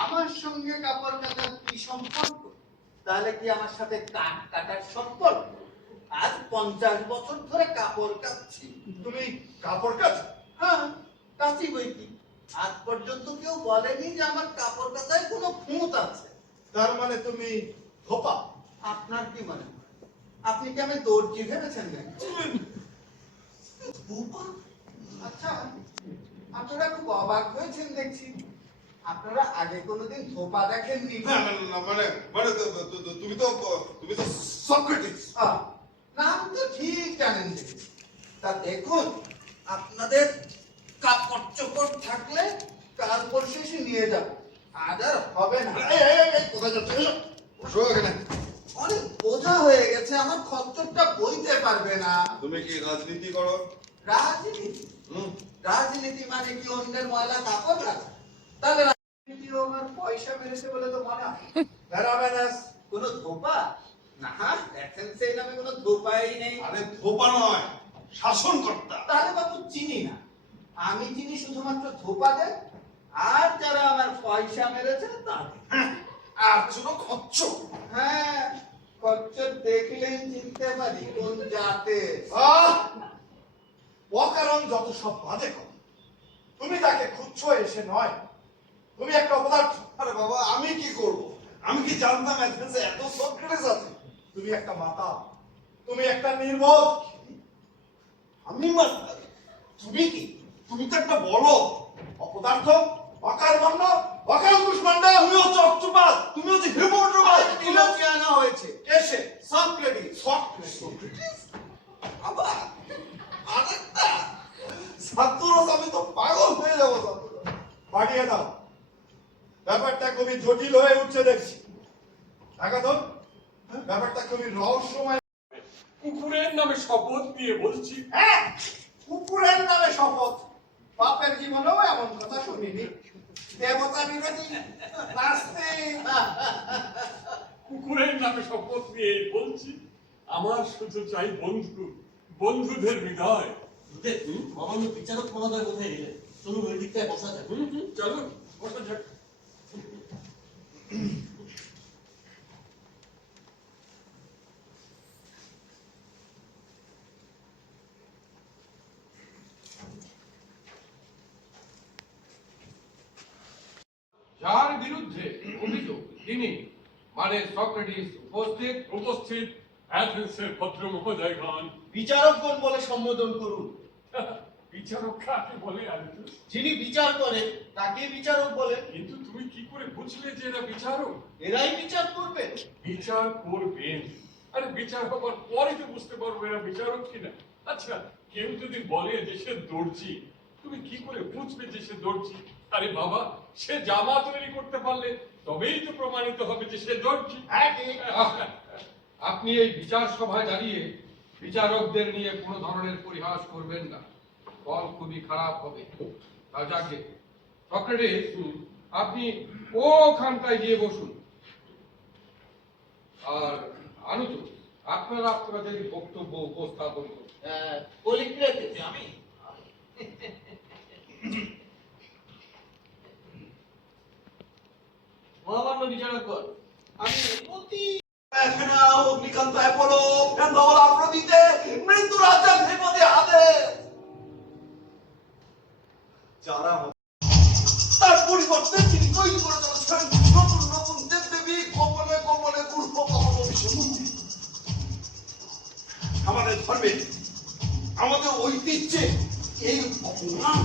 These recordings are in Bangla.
আমার সঙ্গে কাপড় কাটার কি সম্পর্ক? তাহলে কি আমার সাথে কাঠ কাটার সম্পর্ক? আজ 50 বছর ধরে কাপড় কাচ্ছি। তুমি কাপড় কাচ? হ্যাঁ, কাচি বই কি। আজ পর্যন্ত কেউ বলেনি যে আমার কাপড় কাচায় কোনো খুঁত আছে। তার মানে তুমি ধোপা? আপনার কি মনে হয়? আপনি কি আমি দর্জি ভেবেছেন নাকি? ধোপা? আচ্ছা, আপনারা খুব অবাক হয়েছেন দেখছি। আপনারা আগে কোনোদিন ধোপা দেখেননি? না না না, মানে মানে তুমি তো সক্রেটিস। নাম তো ঠিক জানেন দেখি। তা দেখুন, আপনাদের কাপড় চোপড় থাকলে কাল পরশু এসে নিয়ে যাব। আজ আর হবে না। কোথায় যাচ্ছে? বসো এখানে। অনেক বোঝা হয়ে গেছে, আমার খচ্চরটা বইতে পারবে না। তুমি কি রাজনীতি করো? রাজনীতি? রাজনীতি মানে কি অন্যের ময়লা কাপড় রাখা? তাহলে রাজনীতি আমার পয়সা মেরেছে বলে তো মনে হয়। কোনো ধোপা? না, দেখেন সেই নামে কোনো ধোপাই নেই। আরে ধোপা নয়, শাসনকর্তা। তাহলে বাবু চিনি না। আমি চিনি শুধুমাত্র ধোপাদের, আর যারা আমার পয়সা মেরেছে তাদের। আর ছিল খচ্চর। হ্যাঁ, খচ্চর দেখলেই চিনতে পারি কোন জাতের। অকারণ যত সব বাজে কথা। তুমি তাকে খুঁজছো এসে নয়, তুমি একটা অপদার্থ। আরে বাবা, আমি কি করব? আমি কি জানতাম অ্যাথেন্সে এত সক্রেটিস আছে? তুমি একটা মাতা, তুমি একটা নির্বোধ। আমি মাতা? তুমি কি? তুমি তো একটা বড় অপদার্থ, অকারমান্য, অকালকুষ্মান্ডা। তুমি হচ্ছে অক্টোপাস, তুমি হচ্ছে হিপোক্রেটাস। তিলকে আনা হয়েছে এসে সক্রেটিস। সক্রেটিস আবার আরেকটা ছাত্ররা, আমি তো পাগল হয়ে যাবো। ছাত্ররা পাঠিয়ে দাও, ব্যাপারটা খুবই জটিল হয়ে উঠছে দেখছি। একাদন, ব্যাপারটা খুবই রহস্যময়। কুকুরের নামে শপথ দিয়ে বলছি। হ্যাঁ, কুকুরের নামে শপথ। বাপের জীবনেও এমন কথা শুনিনি। দেবতা বিরোধী নাস্তিক। কুকুরের নামে শপথ দিয়ে বলছি, আমার শুধু চাই বন্ধু, বন্ধুদের হৃদয়। মাননীয় বিচারক মহোদয় কোথায় এলেন? চলুন ওই দিকটায় বসা যাক। চলো বসা যাক। যার বিরুদ্ধে অভিযোগ তিনি মানে সক্রেটিস উপস্থিত। উপস্থিত অ্যাথেন্সের ভদ্র মহোদয়গণ। বিচারকগণ বলে সম্বোধন করুন। বিচারক কাকে বলে আরিস্টটল? যিনি বিচার করেন তাকে বিচারক বলেন। কিন্তু তুমি কি করে বুঝলে যে এরা বিচারক? এরাই বিচার করবে। বিচার করবেন? আরে বিচার হবার পরে তো বুঝতে পারবো এরা বিচারক কিনা। আচ্ছা, কেউ যদি বলে যে সে দর্জি, তুমি কি করে বুঝবে যে সে দর্জি? আরে বাবা, সে জামা তৈরি করতে পারলে তবেই তো প্রমাণিত হবে যে সে দর্জি। আপনি এই বিচার সভায় দাঁড়িয়ে বিচারকদের নিয়ে কোনো ধরনের পরিহাস করবেন না, ফল খুবই খারাপ হবে। যাকে সক্রেটিস, আপনি ওখানটায় গিয়ে বসুন। আর আনুত, আপনারা আপনাদের বক্তব্য উপস্থাপন করুন। আমি মহামান্য বিচারকগণ, আমি অতি অগ্নিকান্ত অ্যাপোলো ধবলা প্রদীতে মৃত্যু রাজা ভেপদে আদেশ। যারা তার পরিবর্তে তিনি তৈরি করে চলেছেন নতুন নতুন দেবদেবী, গোপনে গোপনে গূঢ় কখনো বিশ্বমন্দির। আমাদের ধর্মে, আমাদের ঐতিহ্যে এই অপমান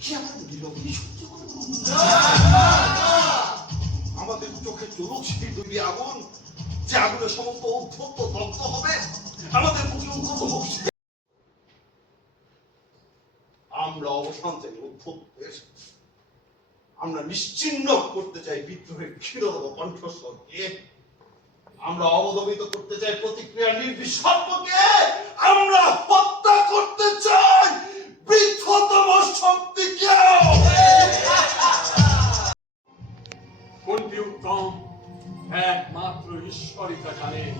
কি আমরা নিরবই সহ্য করব? আমাদের চোখে চলুক সেই দুই আগুন, যে আগুনের সমস্ত অধ্যত্ত দগ্ধ হবে। আমাদের মুখে উদ্ধত হোক। আমরা অবসান চাই উদ্ধত্তের। আমরা নিশ্চিহ্ন করতে চাই বিদ্রোহের ক্ষীরতম কণ্ঠস্বরকে। আমরা অবদমিত করতে চাই প্রতিক্রিয়া নির্বিসর্গকে। আমরা হত্যা করতে চাই বৃদ্ধতম শক্তিকে। কোনটি উত্তম একমাত্র ঈশ্বরই তা জানেন।